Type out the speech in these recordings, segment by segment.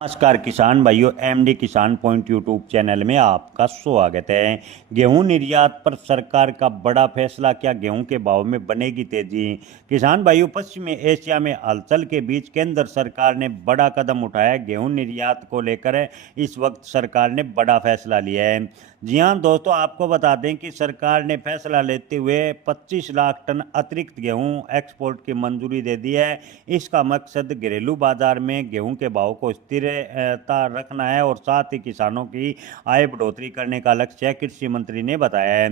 नमस्कार किसान भाइयों, एमडी किसान पॉइंट यूट्यूब चैनल में आपका स्वागत है। गेहूं निर्यात पर सरकार का बड़ा फैसला, क्या गेहूं के भाव में बनेगी तेजी? किसान भाइयों, पश्चिमी एशिया में हलचल के बीच केंद्र सरकार ने बड़ा कदम उठाया। गेहूं निर्यात को लेकर इस वक्त सरकार ने बड़ा फैसला लिया है। जी हां दोस्तों, आपको बता दें कि सरकार ने फैसला लेते हुए 25 लाख टन अतिरिक्त गेहूं एक्सपोर्ट की मंजूरी दे दी है। इसका मकसद घरेलू बाजार में गेहूं के भाव को स्थिरता रखना है और साथ ही किसानों की आय बढ़ोतरी करने का लक्ष्य कृषि मंत्री ने बताया है।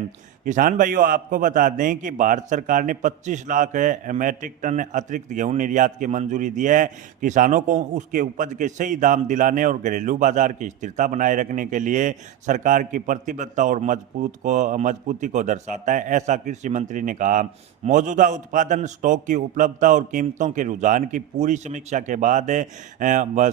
किसान भाइयों, आपको बता दें कि भारत सरकार ने 25 लाख मैट्रिक टन अतिरिक्त गेहूं निर्यात की मंजूरी दी है। किसानों को उसके उपज के सही दाम दिलाने और घरेलू बाजार की स्थिरता बनाए रखने के लिए सरकार की प्रतिबद्धता और मजबूती को दर्शाता है, ऐसा कृषि मंत्री ने कहा। मौजूदा उत्पादन, स्टॉक की उपलब्धता और कीमतों के रुझान की पूरी समीक्षा के बाद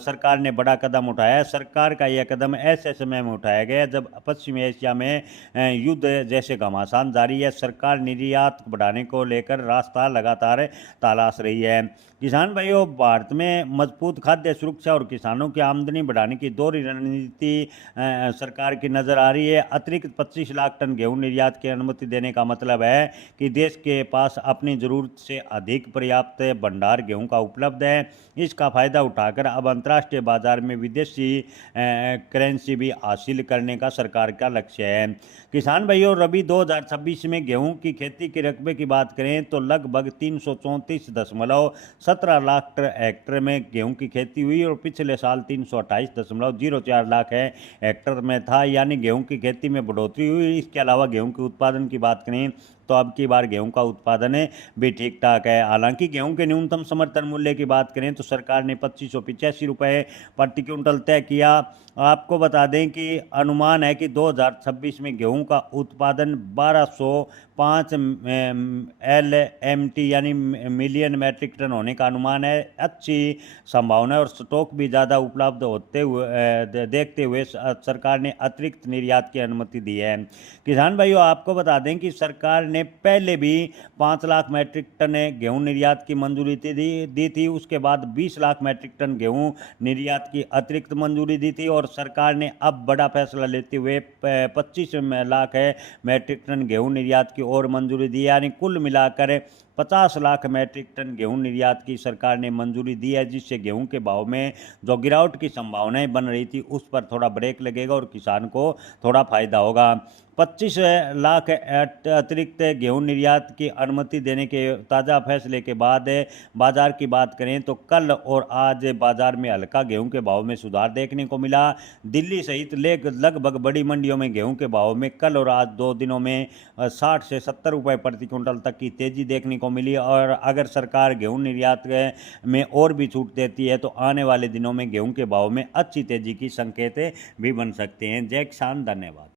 सरकार ने बड़ा कदम उठाया। सरकार का यह कदम ऐसे समय में उठाया गया जब पश्चिमी एशिया में युद्ध जैसे घमासान जारी है। सरकार निर्यात बढ़ाने को लेकर रास्ता लगातार तलाश रही है। किसान भाइयों, भारत में मजबूत खाद्य सुरक्षा और किसानों की आमदनी बढ़ाने की दोहरी रणनीति सरकार की नजर आ रही है। अतिरिक्त 25 लाख टन गेहूं निर्यात की अनुमति देने का मतलब है कि देश के पास अपनी जरूरत से अधिक पर्याप्त भंडार गेहूं का उपलब्ध है। इसका फायदा उठाकर अब अंतर्राष्ट्रीय बाजार में विदेशी करेंसी भी हासिल करने का सरकार का लक्ष्य है। किसान भाइयों, रबी 2026 में गेहूं की खेती के रकबे की बात करें तो लगभग 334.17 लाख हेक्टेयर में गेहूं की खेती हुई और पिछले साल 328.04 लाख हेक्टेयर में था, यानी गेहूं की खेती में बढ़ोतरी हुई। इसके अलावा गेहूं के उत्पादन की बात करें तो अब की बार गेहूं का उत्पादन भी ठीक ठाक है। हालांकि गेहूं के न्यूनतम समर्थन मूल्य की बात करें तो सरकार ने 2585 रुपये प्रति क्विंटल तय किया। आपको बता दें कि अनुमान है कि 2026 में गेहूं का उत्पादन 1205 LMT यानी मिलियन मैट्रिक टन होने का अनुमान है। अच्छी संभावना है और स्टॉक भी ज़्यादा उपलब्ध होते हुए देखते हुए सरकार ने अतिरिक्त निर्यात की अनुमति दी है। किसान भाइयों, आपको बता दें कि सरकार ने पहले भी 5 लाख मैट्रिक टन गेहूं निर्यात की मंजूरी दी थी। उसके बाद 20 लाख मैट्रिक टन गेहूं निर्यात की अतिरिक्त मंजूरी दी थी और सरकार ने अब बड़ा फैसला लेते हुए 25 लाख मैट्रिक टन गेहूं निर्यात की और मंजूरी दी, यानी कुल मिलाकर 50 लाख मैट्रिक टन गेहूं निर्यात की सरकार ने मंजूरी दी है, जिससे गेहूं के भाव में जो गिरावट की संभावनाएं बन रही थी उस पर थोड़ा ब्रेक लगेगा और किसान को थोड़ा फायदा होगा। 25 लाख अतिरिक्त गेहूं निर्यात की अनुमति देने के ताज़ा फैसले के बाद बाजार की बात करें तो कल और आज बाजार में हल्का गेहूं के भाव में सुधार देखने को मिला। दिल्ली सहित लगभग बड़ी मंडियों में गेहूं के भाव में कल और आज 2 दिनों में 60 से 70 रुपये प्रति क्विंटल तक की तेजी देखने को मिली और अगर सरकार गेहूं निर्यात में और भी छूट देती है तो आने वाले दिनों में गेहूं के भाव में अच्छी तेजी की संकेत भी बन सकते हैं। जय किसान, धन्यवाद।